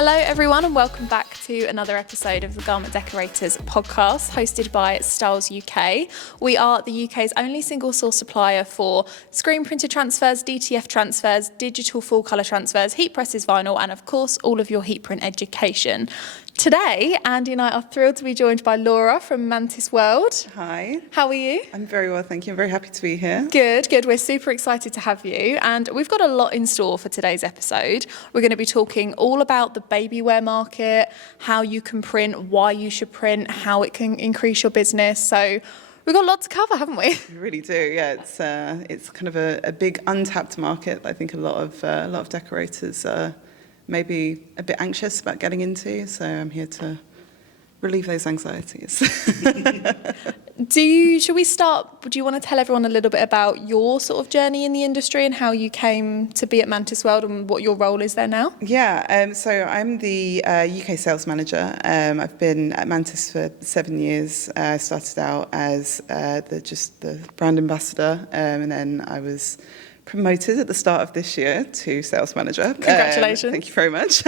Hello everyone and welcome back to another episode of the Garment Decorators Podcast hosted by Styles UK. We are the UK's only single source supplier for screen printed transfers, DTF transfers, digital full colour transfers, heat presses vinyl and of course all of your heat print education. Today, Andy and I are thrilled to be joined by Laura from Mantis World. Hi. How are you? I'm very well, thank you. I'm very happy to be here. Good. We're super excited to have you. And we've got a lot in store for today's episode. We're going to be talking all about the babywear market, how you can print, why you should print, how it can increase your business. So we've got a lot to cover, haven't we? We really do, yeah. It's kind of a big untapped market. I think a lot of decorators are maybe a bit anxious about getting into, so I'm here to relieve those anxieties. Should we start? Do you want to tell everyone a little bit about your sort of journey in the industry and how you came to be at Mantis World and what your role is there now? Yeah, so I'm the UK sales manager. I've been at Mantis for 7 years. I started out as the brand ambassador, and then I was promoted at the start of this year to sales manager. Congratulations. Thank you very much.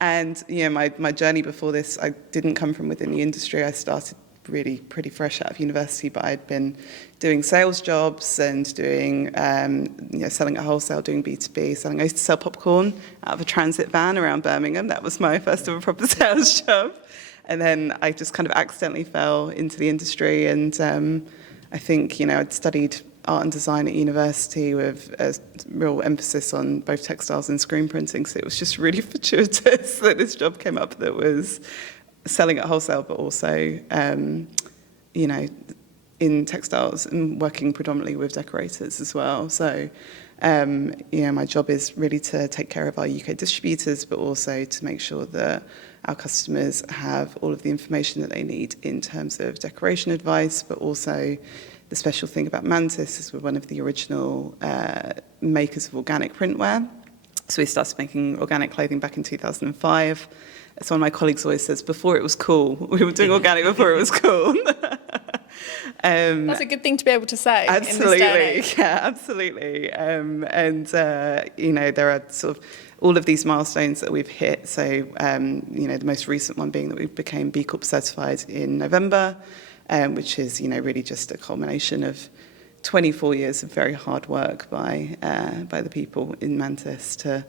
And you know, my journey before this, I didn't come from within the industry. I started really pretty fresh out of university, but I'd been doing sales jobs and doing selling at wholesale, doing B2B, I used to sell popcorn out of a transit van around Birmingham. That was my first ever proper sales job. And then I just kind of accidentally fell into the industry, and I think, I'd studied art and design at university with a real emphasis on both textiles and screen printing, so it was just really fortuitous that this job came up that was selling at wholesale, but also, in textiles and working predominantly with decorators as well. So, my job is really to take care of our UK distributors, but also to make sure that our customers have all of the information that they need in terms of decoration advice, but also the special thing about Mantis is we're one of the original makers of organic printwear. So we started making organic clothing back in 2005. As one of my colleagues always says, before it was cool. We were doing organic before it was cool. That's a good thing to be able to say. Absolutely, in this day and age. Yeah, absolutely. There are sort of all of these milestones that we've hit. So, the most recent one being that we became B Corp Certified in November, which is, really just a culmination of 24 years of very hard work by the people in Mantis to,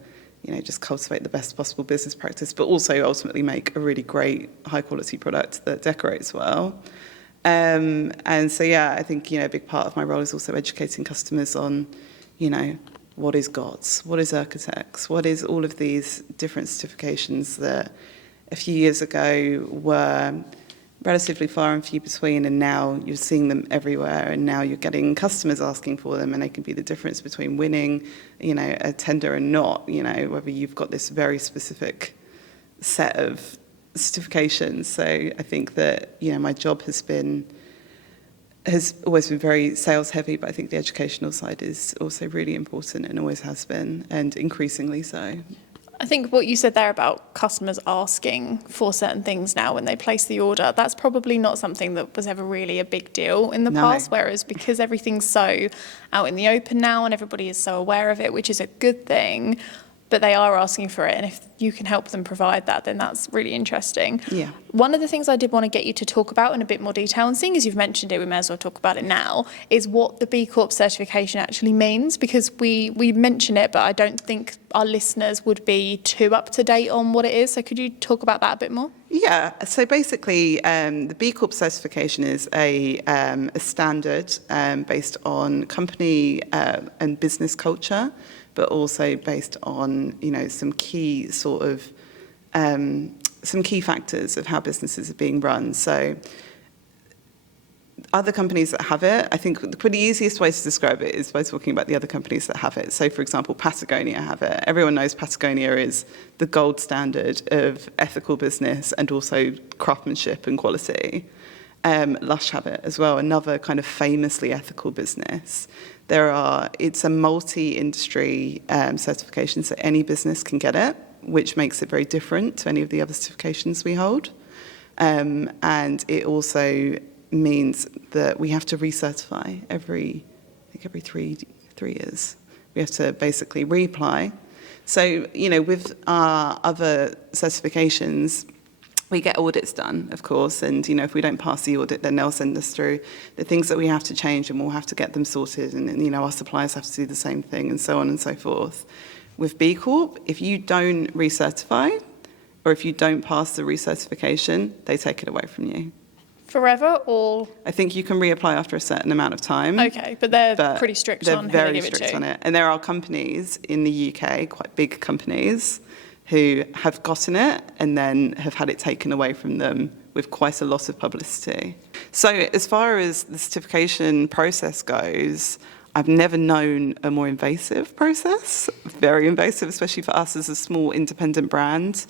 just cultivate the best possible business practice, but also ultimately make a really great, high-quality product that decorates well. And so, I think, a big part of my role is also educating customers on, what is GOTS, what is Architects, what is all of these different certifications that a few years ago were relatively far and few between, and now you're seeing them everywhere, and now you're getting customers asking for them, and they can be the difference between winning, a tender and not, whether you've got this very specific set of certifications. So I think that, my job has always been very sales heavy, but I think the educational side is also really important and always has been, and increasingly so. I think what you said there about customers asking for certain things now when they place the order, that's probably not something that was ever really a big deal in the past, whereas because everything's so out in the open now and everybody is so aware of it, which is a good thing, but they are asking for it, and if you can help them provide that, then that's really interesting. Yeah. One of the things I did want to get you to talk about in a bit more detail, and seeing as you've mentioned it, we may as well talk about it now, is what the B Corp certification actually means, because we mention it, but I don't think our listeners would be too up to date on what it is. So could you talk about that a bit more? Yeah, so basically the B Corp certification is a standard based on company and business culture, but also based on, some key factors of how businesses are being run. So other companies that have it, I think the easiest way to describe it is by talking about the other companies that have it. So, for example, Patagonia have it. Everyone knows Patagonia is the gold standard of ethical business and also craftsmanship and quality. Lush have it as well, another kind of famously ethical business. It's a multi-industry certification, so any business can get it, which makes it very different to any of the other certifications we hold. And it also means that we have to recertify every 3 years. We have to basically reapply. So, with our other certifications, we get audits done, of course, and, if we don't pass the audit, then they'll send us through the things that we have to change, and we'll have to get them sorted, and our suppliers have to do the same thing, and so on and so forth. With B Corp, if you don't recertify, or if you don't pass the recertification, they take it away from you. Forever, or? I think you can reapply after a certain amount of time. Okay, but they're pretty strict on who they give it to. They're very strict on it. And there are companies in the UK, quite big companies, who have gotten it and then have had it taken away from them with quite a lot of publicity. So as far as the certification process goes, I've never known a more invasive process, very invasive, especially for us as a small independent brand.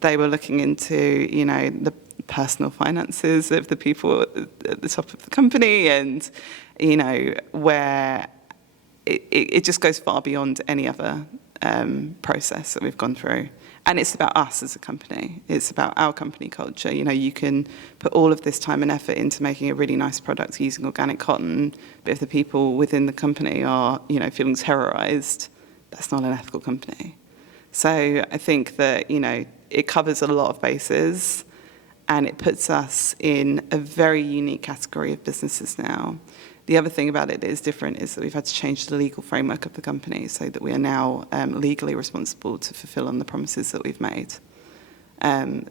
They were looking into, the personal finances of the people at the top of the company, and, where it just goes far beyond any other process that we've gone through. And it's about us as a company. It's about our company culture. You can put all of this time and effort into making a really nice product using organic cotton, but if the people within the company are, feeling terrorised, that's not an ethical company. So I think that, it covers a lot of bases, and it puts us in a very unique category of businesses now. The other thing about it that is different is that we've had to change the legal framework of the company so that we are now legally responsible to fulfil on the promises that we've made.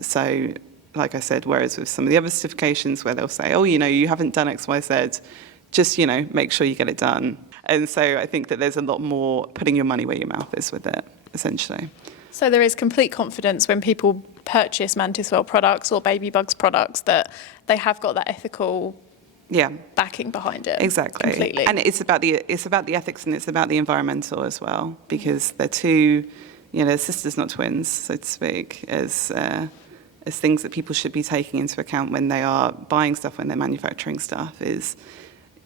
So, like I said, whereas with some of the other certifications where they'll say, you haven't done X, Y, Z, just, make sure you get it done. And so I think that there's a lot more putting your money where your mouth is with it, essentially. So there is complete confidence when people purchase Mantis World products or Baby Bugs products that they have got that ethical backing behind it. Exactly. Completely. And it's about the ethics, and it's about the environmental as well, because they're two, they're sisters, not twins, so to speak, as things that people should be taking into account when they are buying stuff, when they're manufacturing stuff, is,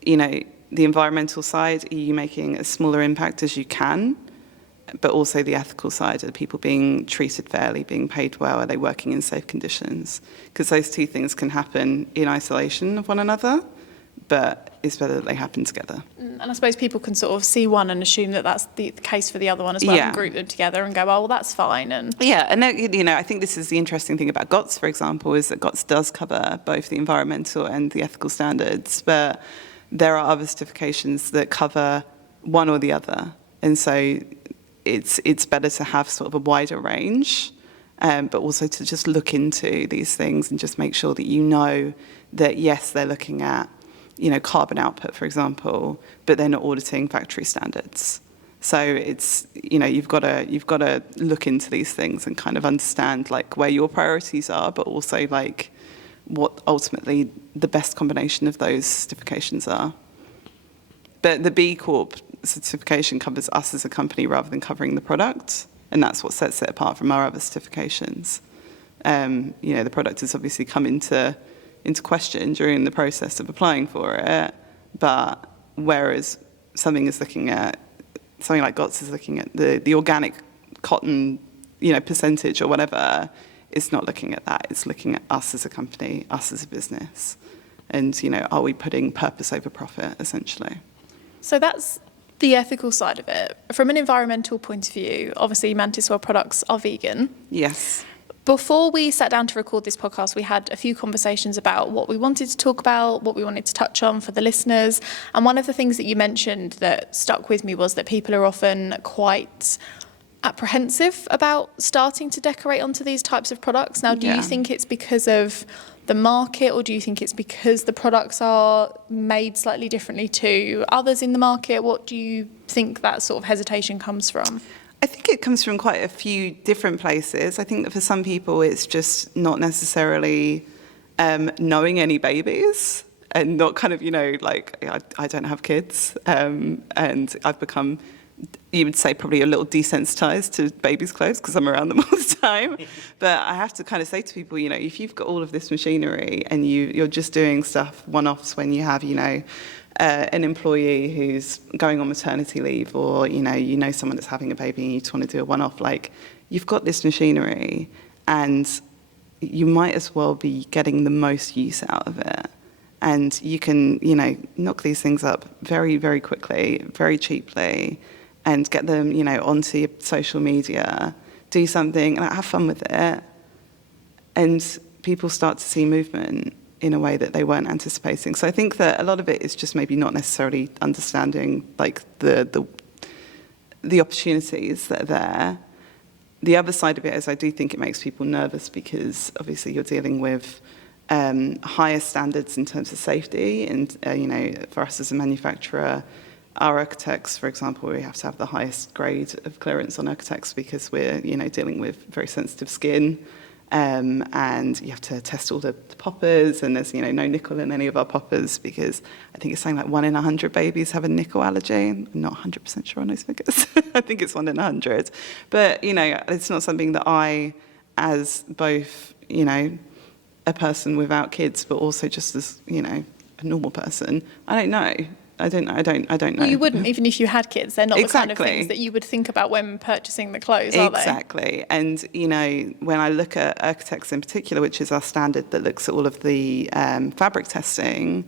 the environmental side, are you making as smaller impact as you can? But also the ethical side, are people being treated fairly, being paid well, are they working in safe conditions? Because those two things can happen in isolation of one another, but it's better that they happen together. And I suppose people can sort of see one and assume that that's the case for the other one as well, and group them together and go, well, that's fine. And I think this is the interesting thing about GOTS, for example, is that GOTS does cover both the environmental and the ethical standards, but there are other certifications that cover one or the other. And so it's better to have sort of a wider range, but also to just look into these things and just make sure that that, yes, they're looking at, carbon output, for example, but they're not auditing factory standards. So it's, you've got to look into these things and kind of understand like where your priorities are, but also like what ultimately the best combination of those certifications are. But the B Corp certification covers us as a company rather than covering the product, and that's what sets it apart from our other certifications. The product has obviously come into question during the process of applying for it, but whereas something like GOTS is looking at the organic cotton, percentage or whatever, it's not looking at that. It's looking at us as a company, us as a business, and are we putting purpose over profit, essentially? So that's the ethical side of it. From an environmental point of view, obviously Mantis World products are vegan. Yes. Before we sat down to record this podcast, we had a few conversations about what we wanted to talk about, what we wanted to touch on for the listeners. And one of the things that you mentioned that stuck with me was that people are often quite apprehensive about starting to decorate onto these types of products. Now, do you think it's because of the market, or do you think it's because the products are made slightly differently to others in the market? What do you think that sort of hesitation comes from? I think it comes from quite a few different places. I think that for some people it's just not necessarily knowing any babies, and not kind of, I don't have kids, and I've become, you would say, probably a little desensitized to babies' clothes because I'm around them all the time. But I have to kind of say to people, if you've got all of this machinery and you're just doing stuff one-offs when you have, an employee who's going on maternity leave, or, someone that's having a baby and you just want to do a one-off, like, you've got this machinery and you might as well be getting the most use out of it. And you can, knock these things up very, very quickly, very cheaply, and get them, you know, onto your social media, do something and have fun with it. And people start to see movement in a way that they weren't anticipating. So I think that a lot of it is just maybe not necessarily understanding like the opportunities that are there. The other side of it is I do think it makes people nervous because obviously you're dealing with higher standards in terms of safety. And, you know, for us as a manufacturer, our architects, for example, we have to have the highest grade of clearance on architects because we're, you know, dealing with very sensitive skin. And you have to test all the poppers, and there's, you know, no nickel in any of our poppers because I think it's saying like 1 in 100 babies have a nickel allergy. I'm not 100% sure on those figures. I think it's 1 in 100. But, you know, it's not something that I, as both, you know, a person without kids, but also just as, you know, a normal person, I don't know. I don't know. Well, you wouldn't, even if you had kids. They're not the kind of things that you would think about when purchasing the clothes, are they? Exactly. And, you know, when I look at architects in particular, which is our standard that looks at all of the fabric testing,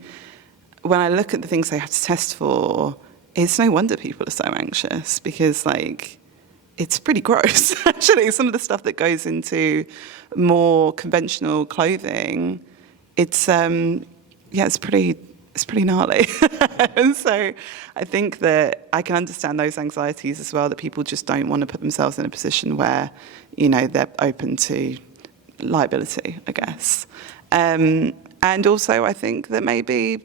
when I look at the things they have to test for, it's no wonder people are so anxious because, like, it's pretty gross, actually. Some of the stuff that goes into more conventional clothing, it's pretty gnarly. And so I think that I can understand those anxieties as well, that people just don't want to put themselves in a position where, you know, they're open to liability, I guess. And also I think maybe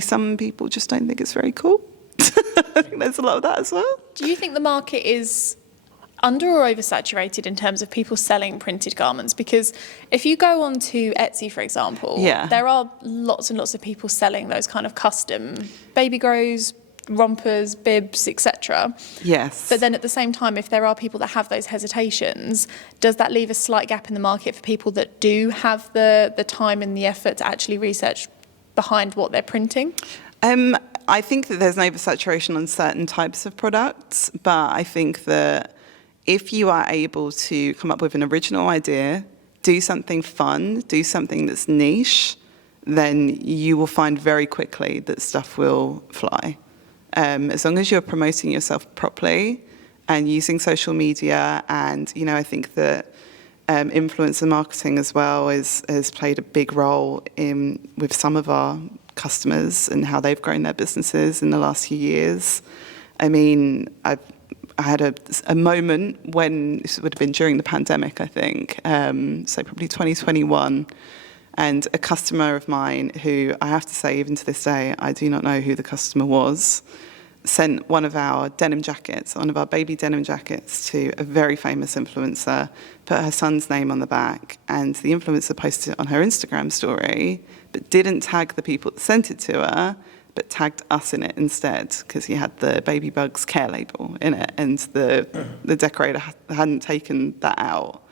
some people just don't think it's very cool. I think there's a lot of that as well. Do you think the market is under or oversaturated in terms of people selling printed garments? Because if you go on to Etsy, for example, there are lots and lots of people selling those kind of custom baby grows, rompers, bibs, etc. Yes. But then at the same time, if there are people that have those hesitations, does that leave a slight gap in the market for people that do have the time and the effort to actually research behind what they're printing? I think that there's an oversaturation on certain types of products, but I think that if you are able to come up with an original idea, do something fun, do something that's niche, then you will find very quickly that stuff will fly. As long as you're promoting yourself properly and using social media, and, you know, I think that influencer marketing as well has played a big role with some of our customers and how they've grown their businesses in the last few years. I mean, I had a moment when, this would have been during the pandemic, I think, so probably 2021, and a customer of mine who, I have to say, even to this day, I do not know who the customer was, sent one of our denim jackets, one of our baby denim jackets, to a very famous influencer, put her son's name on the back, and the influencer posted it on her Instagram story, but didn't tag the people that sent it to her, but tagged us in it instead, because he had the Baby Bugs care label in it, and the decorator hadn't taken that out.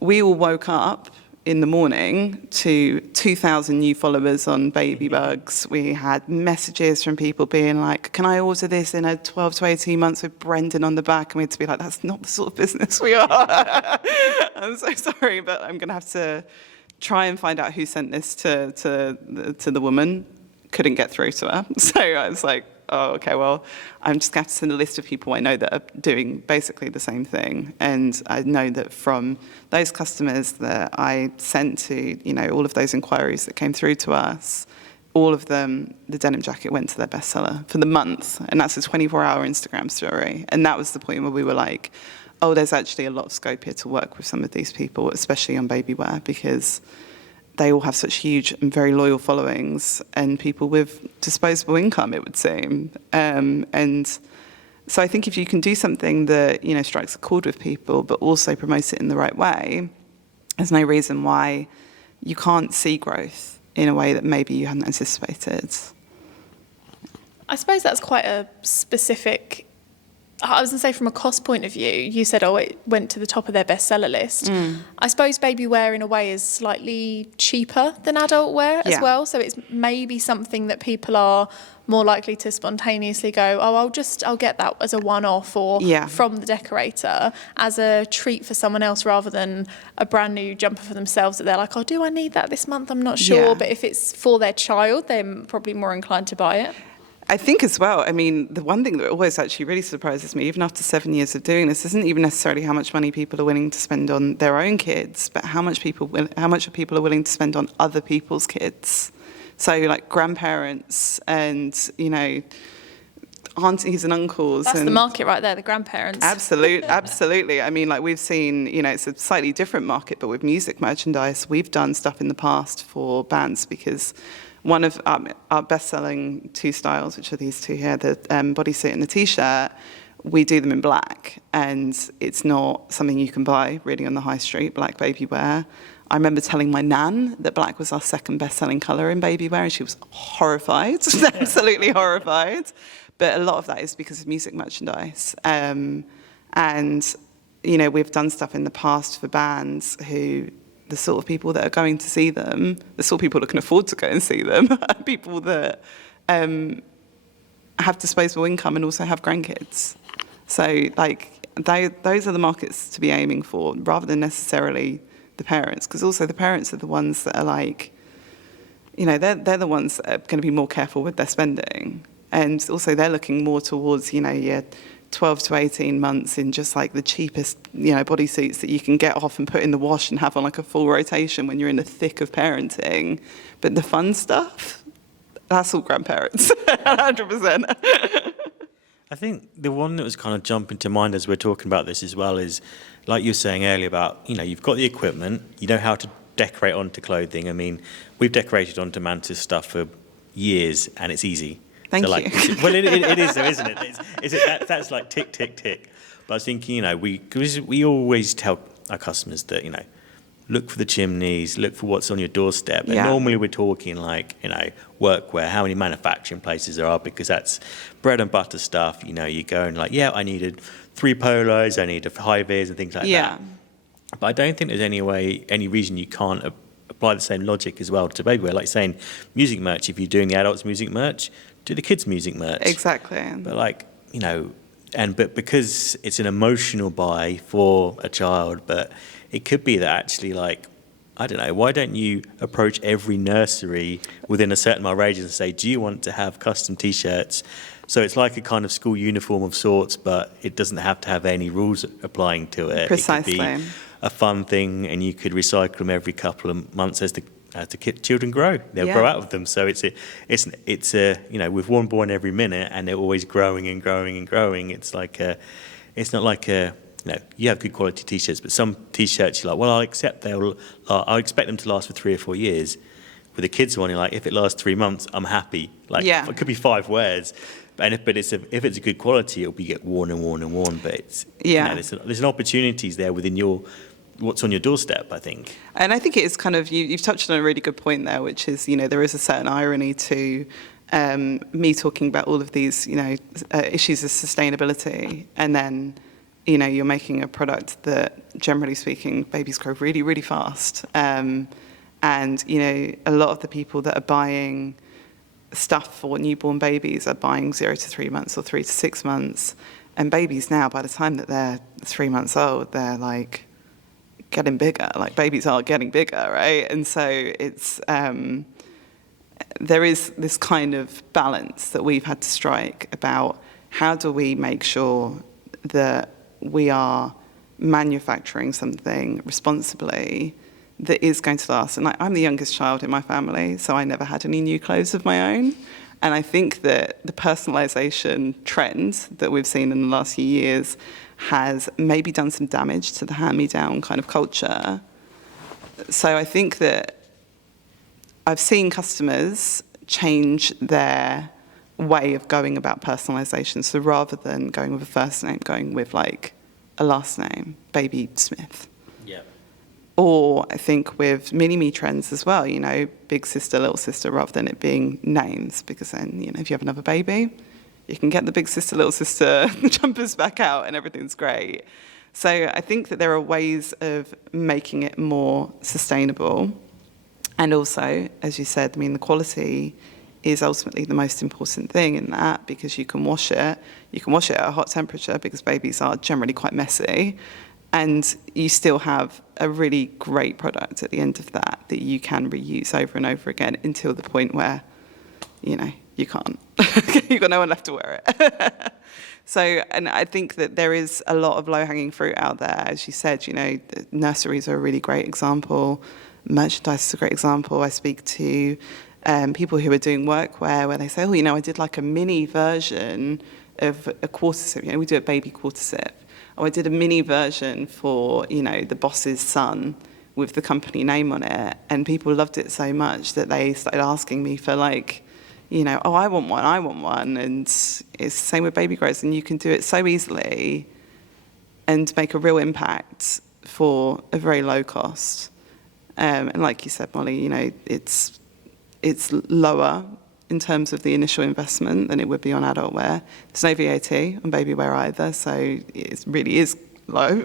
We all woke up in the morning to 2,000 new followers on Baby Bugs. We had messages from people being like, can I order this in a 12 to 18 months with Brendan on the back? And we had to be like, that's not the sort of business we are. I'm so sorry, but I'm going to have to try and find out who sent this to the woman. Couldn't get through to her. So I was like, oh, okay, well, I'm just going to have to send a list of people I know that are doing basically the same thing. And I know that from those customers that I sent to, you know, all of those inquiries that came through to us, all of them, the denim jacket went to their bestseller for the month. And that's a 24-hour Instagram story. And that was the point where we were like, oh, there's actually a lot of scope here to work with some of these people, especially on baby wear, because they all have such huge and very loyal followings and people with disposable income, it would seem. And so I think if you can do something that, you know, strikes a chord with people, but also promotes it in the right way, there's no reason why you can't see growth in a way that maybe you hadn't anticipated. I suppose that's quite a specific, I was going to say, from a cost point of view, you said, oh, it went to the top of their bestseller list. I suppose baby wear in a way is slightly cheaper than adult wear as well. So it's maybe something that people are more likely to spontaneously go, oh, I'll get that as a one-off or from the decorator as a treat for someone else rather than a brand new jumper for themselves that they're like, oh, do I need that this month? I'm not sure. But if it's for their child, they're probably more inclined to buy it. I think as well, I mean, the one thing that always actually really surprises me, even after 7 years of doing this, isn't even necessarily how much money people are willing to spend on their own kids, but how much people are willing to spend on other people's kids. So like grandparents and, aunties and uncles. That's the market right there, the grandparents. Absolutely. I mean, like we've seen, it's a slightly different market, but with music merchandise, we've done stuff in the past for bands because one of our best-selling 2 styles, which are these 2 here, the bodysuit and the T-shirt, we do them in black, and it's not something you can buy really on the high street, black baby wear. I remember telling my nan that black was our second best-selling colour in baby wear, and she was horrified, absolutely horrified. But a lot of that is because of music merchandise. And, we've done stuff in the past for bands who, the sort of people that are going to see them, the sort of people that can afford to go and see them, are people that have disposable income and also have grandkids. So, those are the markets to be aiming for, rather than necessarily the parents, because also the parents are the ones that are they're the ones that are going to be more careful with their spending. And also they're looking more towards, your 12 to 18 months in just the cheapest, bodysuits that you can get off and put in the wash and have on a full rotation when you're in the thick of parenting. But the fun stuff, that's all grandparents, 100%. I think the one that was kind of jumping to mind as we're talking about this as well is, like you were saying earlier about, you've got the equipment, you know how to decorate onto clothing. I mean, we've decorated onto Mantis stuff for years and it's easy. Thank you. Well, it is though, isn't it? That's like tick, tick, tick. But I was thinking, we always tell our customers that, look for the chimneys, look for what's on your doorstep. And normally we're talking workwear, how many manufacturing places there are, because that's bread and butter stuff. You go and I needed 3 polos, I need a high vis and things like that. But I don't think there's any reason you can't apply the same logic as well to baby wear. Like saying music merch, if you're doing the adults music merch, do the kids' music merch. Exactly. But but because it's an emotional buy for a child, but it could be that actually I don't know, why don't you approach every nursery within a certain mile radius and say, do you want to have custom T-shirts? So it's like a kind of school uniform of sorts, but it doesn't have to have any rules applying to it. Precisely. It could be a fun thing, and you could recycle them every couple of months as the children grow. They'll grow out of them. So it's with one born every minute, and they're always growing and growing and growing. It's it's not like you have good quality T-shirts, but some T-shirts you're like, well, I'll expect them to last for 3 or 4 years. With the kids one, you're like, if it lasts 3 months, I'm happy. It could be 5 wears. If it's a good quality, it'll be get worn and worn and worn. But it's there's an opportunities there within what's on your doorstep, I think. And I think it is kind of, you've touched on a really good point there, which is, there is a certain irony to me talking about all of these, issues of sustainability, and then, you're making a product that, generally speaking, babies grow really, really fast. And, a lot of the people that are buying stuff for newborn babies are buying 0 to 3 months or 3 to 6 months. And babies now, by the time that they're 3 months old, they're getting bigger. Babies are getting bigger, right? And so it's there is this kind of balance that we've had to strike about how do we make sure that we are manufacturing something responsibly that is going to last. And I'm the youngest child in my family, so I never had any new clothes of my own. And I think that the personalisation trend that we've seen in the last few years has maybe done some damage to the hand-me-down kind of culture. So I think that I've seen customers change their way of going about personalisation. So rather than going with a first name, going with a last name, Baby Smith. Yeah. Or I think with mini-me trends as well, big sister, little sister, rather than it being names, because then, if you have another baby, you can get the big sister, little sister jumpers back out and everything's great. So I think that there are ways of making it more sustainable. And also, as you said, the quality is ultimately the most important thing in that, because you can wash it. You can wash it at a hot temperature because babies are generally quite messy. And you still have a really great product at the end of that you can reuse over and over again until the point where, you're you can't. You've got no one left to wear it. So, and I think that there is a lot of low-hanging fruit out there. As you said, nurseries are a really great example. Merchandise is a great example. I speak to people who are doing workwear where they say, I did like a mini version of a quarter zip. We do a baby quarter zip. I did a mini version for, the boss's son with the company name on it. And people loved it so much that they started asking me for I want one. And it's the same with baby grows. And you can do it so easily and make a real impact for a very low cost. And like you said, Molly, it's lower in terms of the initial investment than it would be on adult wear. There's no VAT on baby wear either, so it really is low.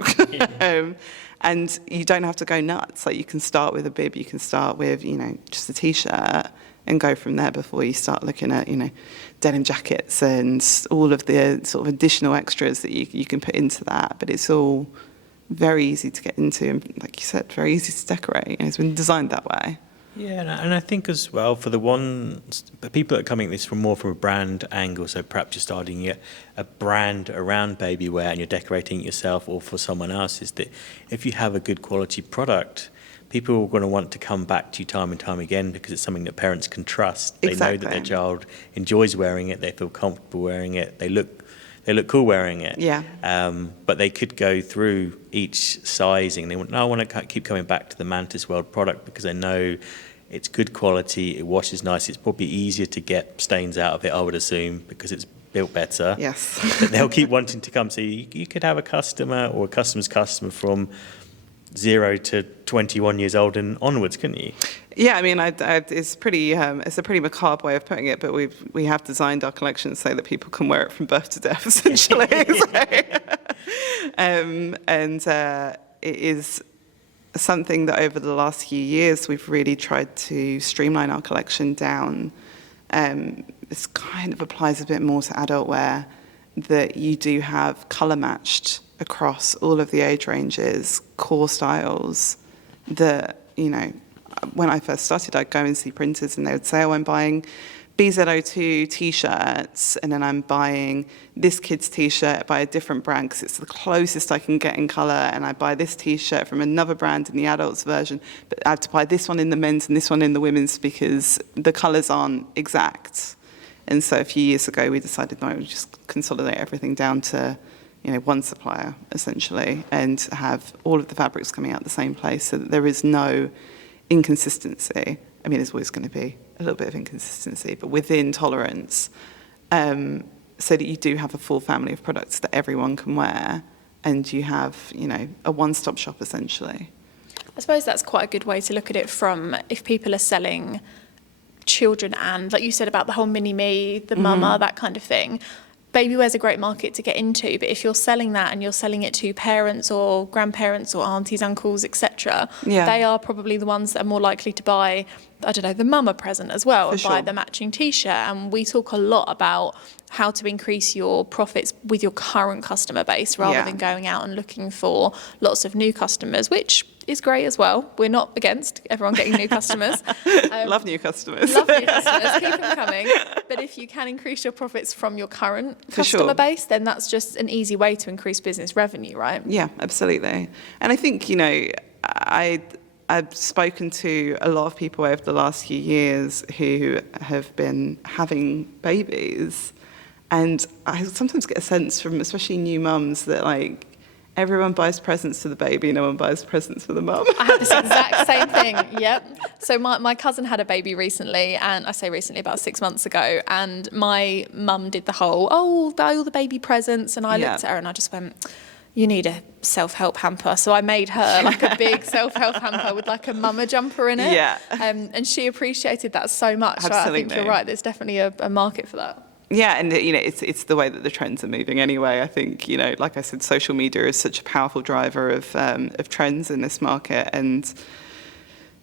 And you don't have to go nuts. Like, you can start with a bib, you can start with, just a T-shirt and go from there before you start looking at, denim jackets and all of the sort of additional extras that you can put into that. But it's all very easy to get into, and like you said, very easy to decorate. It's been designed that way. Yeah, and I think as well, for the people that are coming at this from more from a brand angle, so perhaps you're starting a brand around baby wear and you're decorating it yourself or for someone else, is that if you have a good quality product, people are going to want to come back to you time and time again because it's something that parents can trust. They know that their child enjoys wearing it, they feel comfortable wearing it, they look cool wearing it. Yeah. But they could go through each sizing. They want, I want to keep coming back to the Mantis World product because I know it's good quality, it washes nice, it's probably easier to get stains out of it, I would assume, because it's built better. Yes. But they'll keep wanting to come. So you could have a customer or a customer's customer from 0 to 21 years old and onwards, couldn't you? Yeah, I mean, it's a pretty macabre way of putting it, but we have designed our collection so that people can wear it from birth to death, essentially. It is something that over the last few years we've really tried to streamline our collection down. This kind of applies a bit more to adult wear, that you do have colour matched across all of the age ranges, core styles that, when I first started, I'd go and see printers and they would say, I'm buying BZ02 T-shirts, and then I'm buying this kid's T-shirt by a different brand because it's the closest I can get in colour, and I buy this T-shirt from another brand in the adults version, but I have to buy this one in the men's and this one in the women's because the colours aren't exact. And so a few years ago, we decided, no, we'll just consolidate everything down to one supplier, essentially, and have all of the fabrics coming out the same place so that there is no inconsistency. I mean, there's always going to be a little bit of inconsistency, but within tolerance, so that you do have a full family of products that everyone can wear, and you have, a one-stop shop, essentially. I suppose that's quite a good way to look at it from if people are selling children and, like you said about the whole mini-me, the mama, that kind of thing. Baby wear's a great market to get into, but if you're selling that and you're selling it to parents or grandparents or aunties, uncles, etc., they are probably the ones that are more likely to buy, the mama present as well, and buy the matching T-shirt. And we talk a lot about how to increase your profits with your current customer base rather than going out and looking for lots of new customers, which is great as well. We're not against everyone getting new customers. Love new customers. Love new customers. Keep them coming. But if you can increase your profits from your current customer base, then that's just an easy way to increase business revenue, right? Yeah, absolutely. And I think, I've spoken to a lot of people over the last few years who have been having babies, and I sometimes get a sense from especially new mums that everyone buys presents for the baby, no one buys presents for the mum. I had this exact same thing, yep. So my cousin had a baby recently, and I say recently, about 6 months ago, and my mum did the whole, buy all the baby presents, and I looked at her and I just went, you need a self-help hamper. So I made her a big self-help hamper with a mama jumper in it. Yeah. And she appreciated that so much. Absolutely. So I think you're right, there's definitely a market for that. Yeah, and it's the way that the trends are moving anyway. I think, like I said, social media is such a powerful driver of trends in this market, and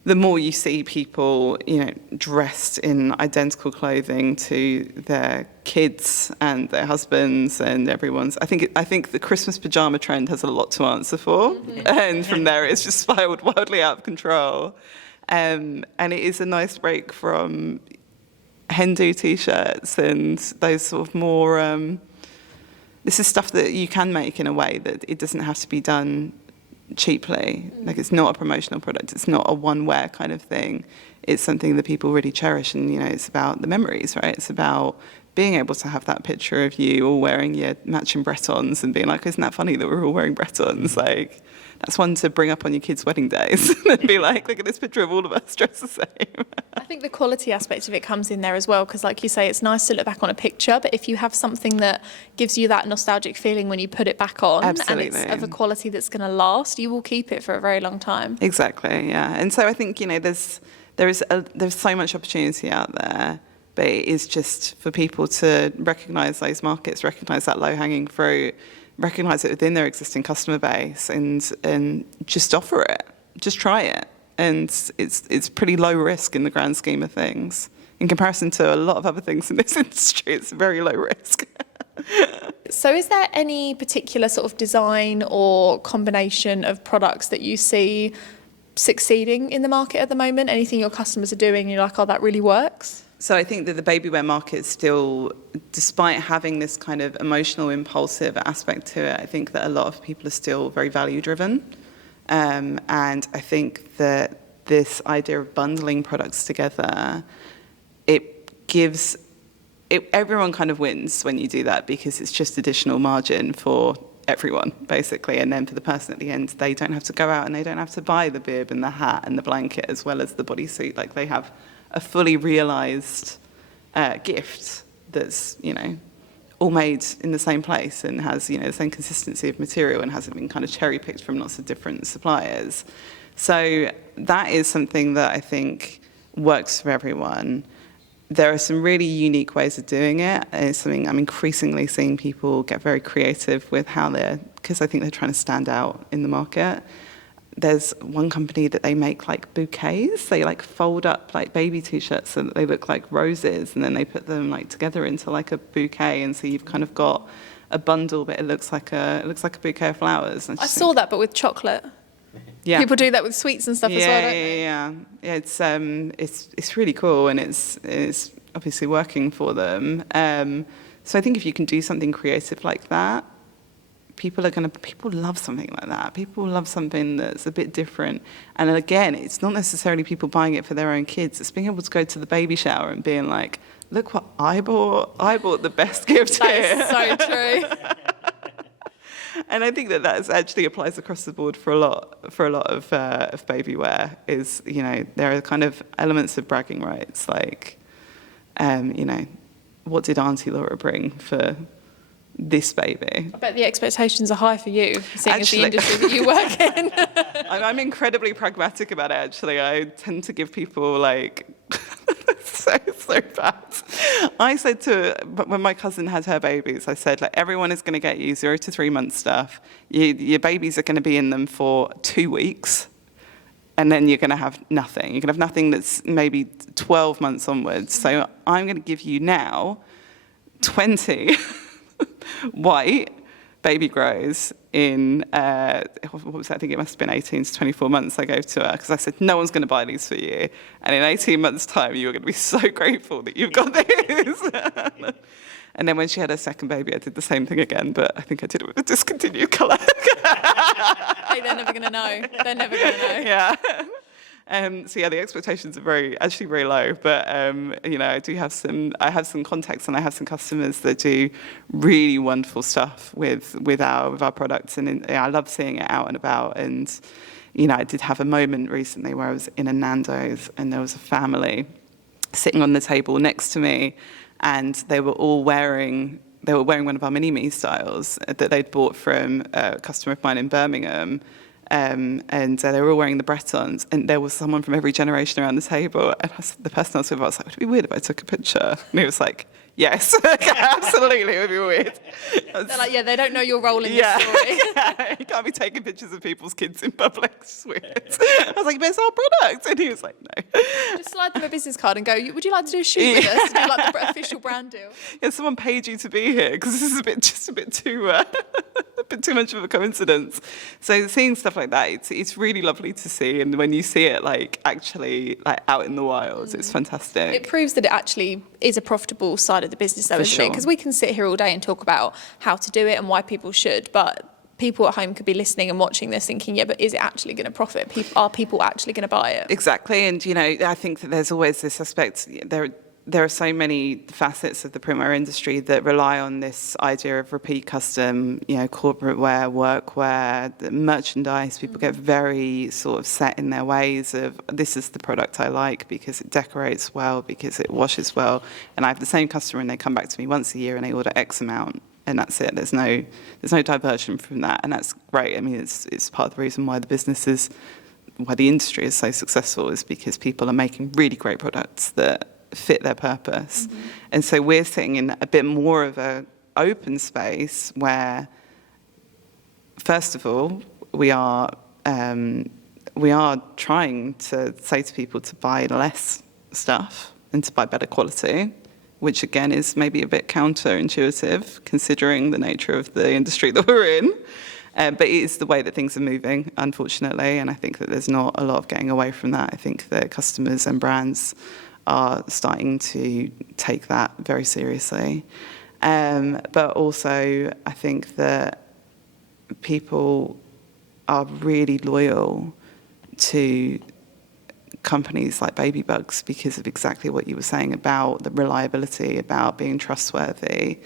the more you see people, dressed in identical clothing to their kids and their husbands and everyone's, I think the Christmas pajama trend has a lot to answer for, and from there it's just spiraled wildly out of control. And it is a nice break from Hindu t-shirts and those sort of more, this is stuff that you can make in a way that it doesn't have to be done cheaply. Like, it's not a promotional product. It's not a one-wear kind of thing. It's something that people really cherish, and, it's about the memories, right? It's about being able to have that picture of you all wearing your matching Bretons and being like, isn't that funny that we're all wearing Bretons? Like, that's one to bring up on your kids' wedding days and be like, look at this picture of all of us dressed the same. I think the quality aspect of it comes in there as well, because like you say, it's nice to look back on a picture, but if you have something that gives you that nostalgic feeling when you put it back on, Absolutely. and it's of a quality that's going to last, you will keep it for a very long time. Exactly, yeah. And so I think, there's so much opportunity out there, but it is just for people to recognise those markets, recognise that low-hanging fruit, recognise it within their existing customer base, and just offer it, just try it. And it's pretty low risk in the grand scheme of things. In comparison to a lot of other things in this industry, it's very low risk. So is there any particular sort of design or combination of products that you see succeeding in the market at the moment? Anything your customers are doing and you're like, oh, that really works? So I think that the babywear market still, despite having this kind of emotional, impulsive aspect to it, I think that a lot of people are still very value-driven. And I think that this idea of bundling products together, everyone kind of wins when you do that, because it's just additional margin for everyone, basically. And then for the person at the end, they don't have to go out and they don't have to buy the bib and the hat and the blanket as well as the bodysuit. Like, they have a fully realised gift that's, all made in the same place and has, the same consistency of material and hasn't been kind of cherry-picked from lots of different suppliers. So that is something that I think works for everyone. There are some really unique ways of doing it. It's something I'm increasingly seeing people get very creative with because I think they're trying to stand out in the market. There's one company that they make like bouquets. They like fold up like baby t-shirts so that they look like roses, and then they put them like together into like a bouquet, and so you've kind of got a bundle, but it looks like a bouquet of flowers. I saw that, but with chocolate. Yeah. People do that with sweets and stuff as well, don't they? Yeah. It's really cool, and it's obviously working for them. So I think if you can do something creative like that, people love something like that. People love something that's a bit different. And again, it's not necessarily people buying it for their own kids. It's being able to go to the baby shower and being like, look what I bought. I bought the best gift here. That is so true. And I think that actually applies across the board for a lot of babywear. Is, there are kind of elements of bragging rights, like, what did Auntie Laura bring for this baby? I bet the expectations are high for you, seeing as the industry that you work in. I'm incredibly pragmatic about it, actually. I tend to give people, like, so bad. I said when my cousin had her babies, I said, like, everyone is going to get you 0 to 3 month stuff. Your babies are going to be in them for 2 weeks, and then you're going to have nothing. You're going to have nothing that's maybe 12 months onwards. So I'm going to give you now 20 white baby grows in, what was that? I think it must have been 18 to 24 months I gave to her, because I said, no one's going to buy these for you. And in 18 months' time, you're going to be so grateful that you've got these. And then when she had her second baby, I did the same thing again, but I think I did it with a discontinued colour. Hey, they're never going to know. They're never going to know. Yeah. So yeah, the expectations are actually very low. But I have some contacts and I have some customers that do really wonderful stuff with our products, and I love seeing it out and about. And I did have a moment recently where I was in a Nando's and there was a family sitting on the table next to me, and they were wearing one of our mini-me styles that they'd bought from a customer of mine in Birmingham. And they were all wearing the Bretons, and there was someone from every generation around the table. And the person I was with, I was like, would it be weird if I took a picture? And he was like, Yes, absolutely, it would be weird. They're like, they don't know your role in this story. You can't be taking pictures of people's kids in public. It's weird. I was like, but it's our product. And he was like, no. Just slide them a business card and go, would you like to do a shoot with us? Do like the official brand deal? Yeah, someone paid you to be here because this is a bit too much of a coincidence. So seeing stuff like that, it's really lovely to see. And when you see it actually out in the wild, it's fantastic. It proves that it actually is a profitable side of the business, though, isn't it? Because we can sit here all day and talk about how to do it and why people should, but people at home could be listening and watching this thinking, but is it actually going to profit? Are people actually going to buy it? Exactly. And, I think that there's always this aspect, there are so many facets of the printwear industry that rely on this idea of repeat custom, corporate wear, workwear, merchandise. People get very sort of set in their ways of, this is the product I like because it decorates well, because it washes well. And I have the same customer and they come back to me once a year and they order X amount. And that's it. There's no diversion from that, and that's great. I mean, it's part of the reason why why the industry is so successful is because people are making really great products that fit their purpose. Mm-hmm. And so we're sitting in a bit more of a open space where, first of all, we are trying to say to people to buy less stuff and to buy better quality, which again is maybe a bit counterintuitive considering the nature of the industry that we're in. But it is the way that things are moving, unfortunately, and I think that there's not a lot of getting away from that. I think that customers and brands are starting to take that very seriously. But also, I think that people are really loyal to companies like Baby Bugs because of exactly what you were saying about the reliability, about being trustworthy.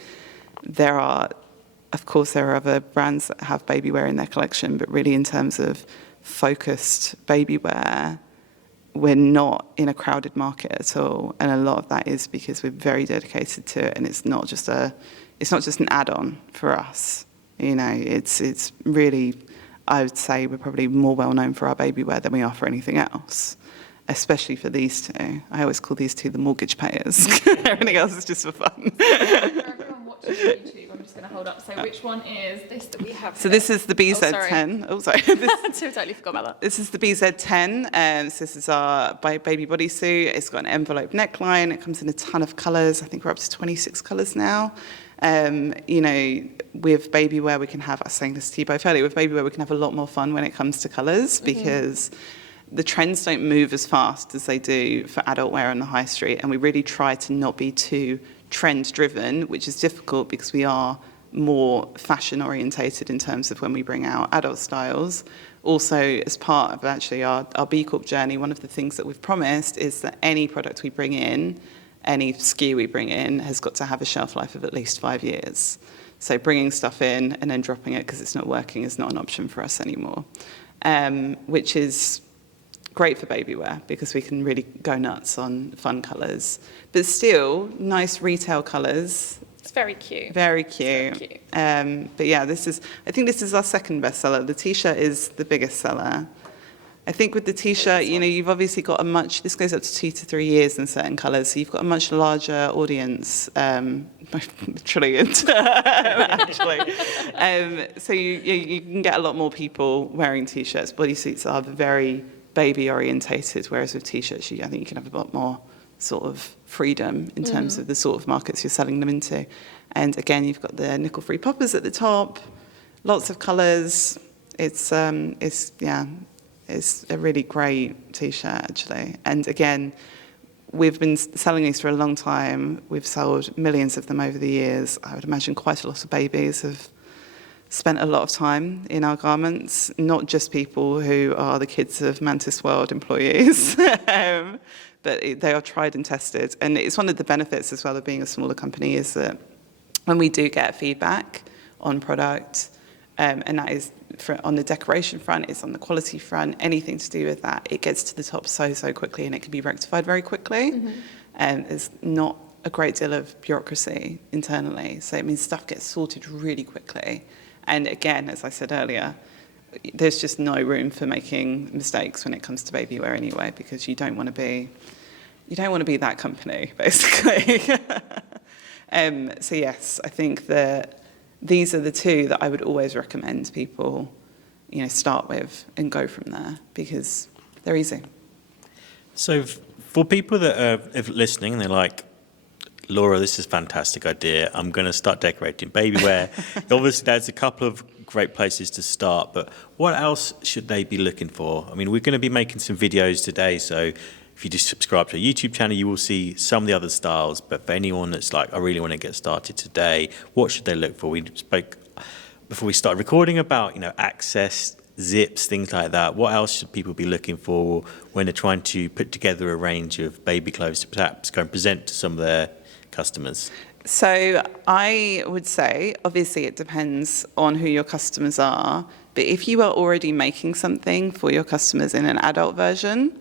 Of course, there are other brands that have baby wear in their collection, but really in terms of focused baby wear, we're not in a crowded market at all. And a lot of that is because we're very dedicated to it, and it's not just an add-on for us. It's really, I would say we're probably more well known for our baby wear than we are for anything else. Especially for these two. I always call these two the mortgage payers. Everything else is just for fun. For everyone watching YouTube, I'm just going to hold up. So which one is this that we have? So this is the BZ10. Oh, sorry. Totally forgot about that. This is the BZ10. So this is our baby bodysuit. It's got an envelope neckline. It comes in a ton of colours. I think we're up to 26 colours now. With baby wear, we can have, I was saying this to you both earlier, with baby wear, we can have a lot more fun when it comes to colours because the trends don't move as fast as they do for adult wear on the high street, and we really try to not be too trend driven, which is difficult because we are more fashion orientated in terms of when we bring out adult styles. Also, as part of actually our B Corp journey, one of the things that we've promised is that any product we bring in, any SKU we bring in, has got to have a shelf life of at least 5 years. So bringing stuff in and then dropping it because it's not working is not an option for us anymore, which is great for baby wear because we can really go nuts on fun colours. But still, nice retail colours. It's very cute. Very cute. But yeah, I think this is our second bestseller. The T-shirt is the biggest seller. I think with the T-shirt, you've obviously got this goes up to 2 to 3 years in certain colours, so you've got a much larger audience, literally, actually. So you can get a lot more people wearing T-shirts. Bodysuits are very baby orientated, whereas with T-shirts, I think you can have a lot more sort of freedom in terms of the sort of markets you're selling them into. And again, you've got the nickel-free poppers at the top, lots of colours. It's a really great T-shirt, actually. And again, we've been selling these for a long time. We've sold millions of them over the years. I would imagine quite a lot of babies have spent a lot of time in our garments, not just people who are the kids of Mantis World employees, but they are tried and tested. And it's one of the benefits as well of being a smaller company is that when we do get feedback on product, and that is on the decoration front, it's on the quality front, anything to do with that, it gets to the top so quickly and it can be rectified very quickly. There's not a great deal of bureaucracy internally, so it means stuff gets sorted really quickly. And again, as I said earlier, there's just no room for making mistakes when it comes to baby wear anyway, because you don't want to be that company, basically. So yes, I think that these are the two that I would always recommend people, start with and go from there because they're easy. So for people that are listening and they're like, Laura, this is a fantastic idea. I'm going to start decorating babywear. Obviously, there's a couple of great places to start, but what else should they be looking for? I mean, we're going to be making some videos today, so if you just subscribe to our YouTube channel, you will see some of the other styles. But for anyone that's like, I really want to get started today, what should they look for? We spoke before we started recording about, access, zips, things like that. What else should people be looking for when they're trying to put together a range of baby clothes to perhaps go and present to some of their customers? So I would say, obviously, it depends on who your customers are. But if you are already making something for your customers in an adult version,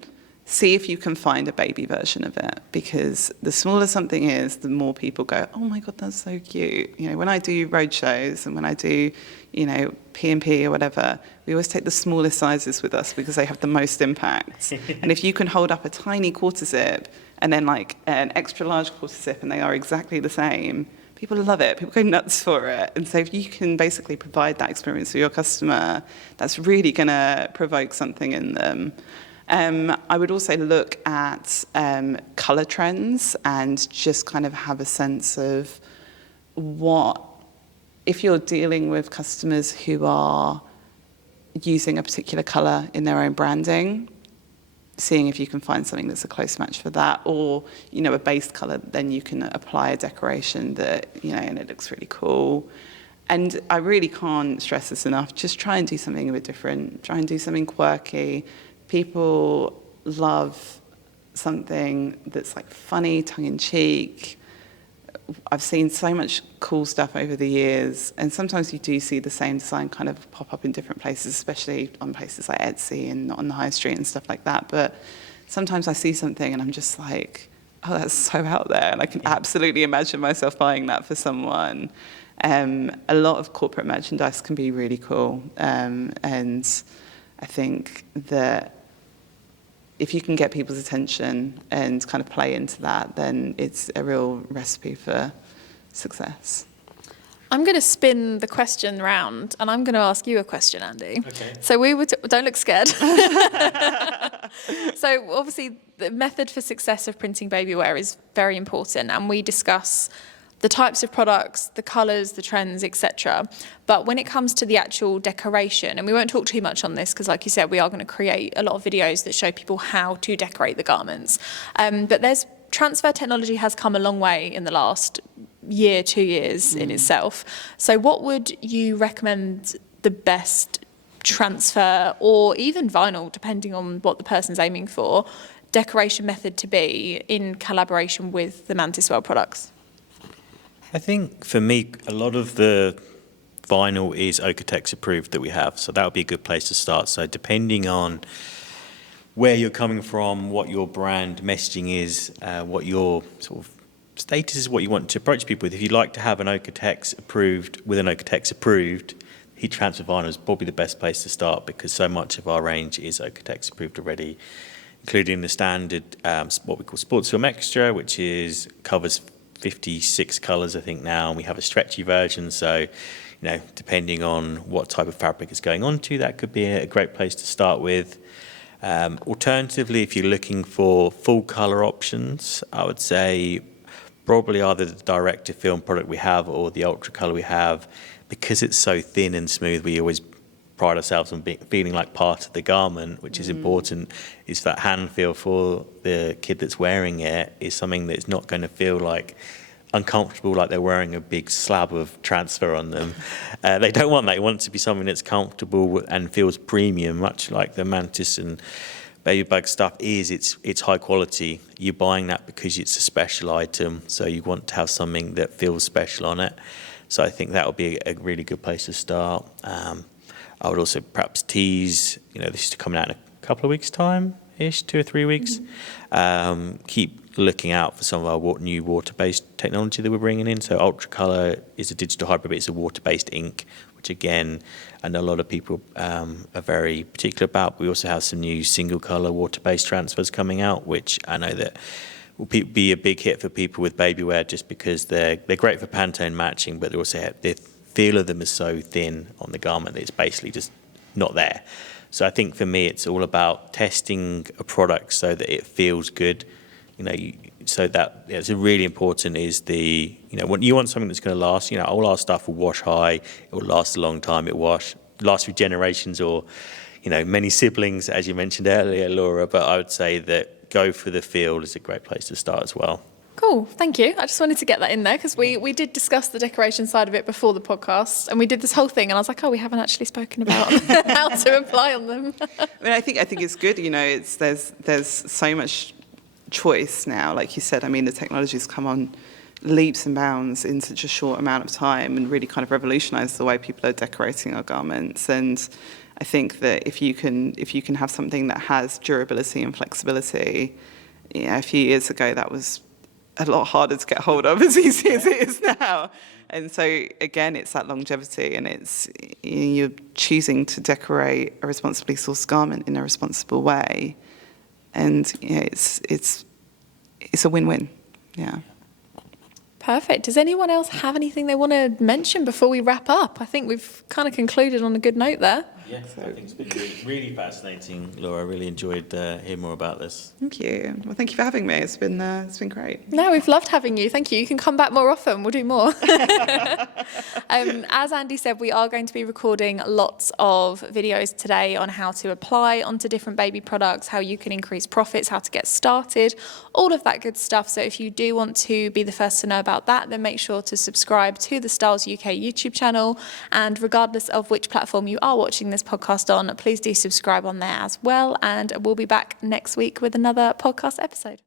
see if you can find a baby version of it. Because the smaller something is, the more people go, oh my God, that's so cute. When I do road shows and when I do, P&P or whatever, we always take the smallest sizes with us because they have the most impact. And if you can hold up a tiny quarter zip and then like an extra large quarter zip and they are exactly the same, people love it. People go nuts for it. And so if you can basically provide that experience for your customer, that's really going to provoke something in them. I would also look at colour trends and just kind of have a sense of if you're dealing with customers who are using a particular colour in their own branding, seeing if you can find something that's a close match for that, or, a base colour, then you can apply a decoration that, and it looks really cool. And I really can't stress this enough, just try and do something a bit different, try and do something quirky. People love something that's like funny, tongue-in-cheek. I've seen so much cool stuff over the years, and sometimes you do see the same design kind of pop up in different places, especially on places like Etsy and on the high street and stuff like that. But sometimes I see something and I'm just like, oh, that's so out there, and I can absolutely imagine myself buying that for someone. A lot of corporate merchandise can be really cool, and I think that if you can get people's attention and kind of play into that, then it's a real recipe for success. I'm going to spin the question round, and I'm going to ask you a question, Andy. Okay. So don't look scared. So obviously, the method for success of printing babywear is very important, and we discuss the types of products, the colours, the trends, etc. But when it comes to the actual decoration, and we won't talk too much on this because, like you said, we are going to create a lot of videos that show people how to decorate the garments. But transfer technology has come a long way in the last year, 2 years in itself. So what would you recommend the best transfer, or even vinyl, depending on what the person's aiming for, decoration method to be in collaboration with the Mantis World products? I think for me, a lot of the vinyl is Okotex approved that we have, so that would be a good place to start. So depending on where you're coming from, what your brand messaging is, what your sort of status is, what you want to approach people with. If you'd like to have an Okotex approved with an Okotex approved, heat transfer vinyl is probably the best place to start because so much of our range is Okotex approved already, including the standard what we call Sports Film Extra, which covers 56 colours, I think, now, and we have a stretchy version. So, depending on what type of fabric it's going on to, that could be a great place to start with. Alternatively, if you're looking for full colour options, I would say probably either the direct-to-film product we have or the ultra colour we have. Because it's so thin and smooth, we always pride ourselves on feeling like part of the garment, which is important. Is that hand feel for the kid that's wearing it is something that's not going to feel like uncomfortable, like they're wearing a big slab of transfer on them. They don't want that. They want it to be something that's comfortable and feels premium, much like the Mantis and Baby Bug stuff is. It's high quality. You're buying that because it's a special item, so you want to have something that feels special on it. So I think that would be a really good place to start. I would also perhaps tease, this is coming out in a couple of weeks' time-ish, 2 or 3 weeks. Keep looking out for some of our new water-based technology that we're bringing in. So Ultracolor is a digital hybrid, but it's a water-based ink, which again, I know a lot of people are very particular about. We also have some new single-color water-based transfers coming out, which I know that will be a big hit for people with babywear, just because they're great for Pantone matching, but they also have, the feel of them is so thin on the garment that it's basically just not there. So I think for me, it's all about testing a product so that it feels good. So that it's really important is when you want something that's going to last. All our stuff will wash high. It will last a long time. It lasts through generations, or many siblings, as you mentioned earlier, Laura. But I would say that go for the feel is a great place to start as well. Cool, thank you. I just wanted to get that in there because we did discuss the decoration side of it before the podcast, and we did this whole thing, and I was like, we haven't actually spoken about how to apply on them. I think it's good. There's so much choice now, like you said. The technology's come on leaps and bounds in such a short amount of time, and really kind of revolutionised the way people are decorating our garments. And I think that if you can have something that has durability and flexibility, a few years ago that was a lot harder to get hold of as easy as it is now. And so again, it's that longevity, and it's you're choosing to decorate a responsibly sourced garment in a responsible way, and it's a win-win. Yeah. Perfect. Does anyone else have anything they want to mention before we wrap up? I think we've kind of concluded on a good note there. Yeah, I think it's been really fascinating, Laura. I really enjoyed hearing more about this. Thank you. Well, thank you for having me. It's been great. No, we've loved having you. Thank you. You can come back more often. We'll do more. As Andy said, we are going to be recording lots of videos today on how to apply onto different baby products, how you can increase profits, how to get started, all of that good stuff. So if you do want to be the first to know about that, then make sure to subscribe to the Styles UK YouTube channel. And regardless of which platform you are watching this podcast on, please do subscribe on there as well. And we'll be back next week with another podcast episode.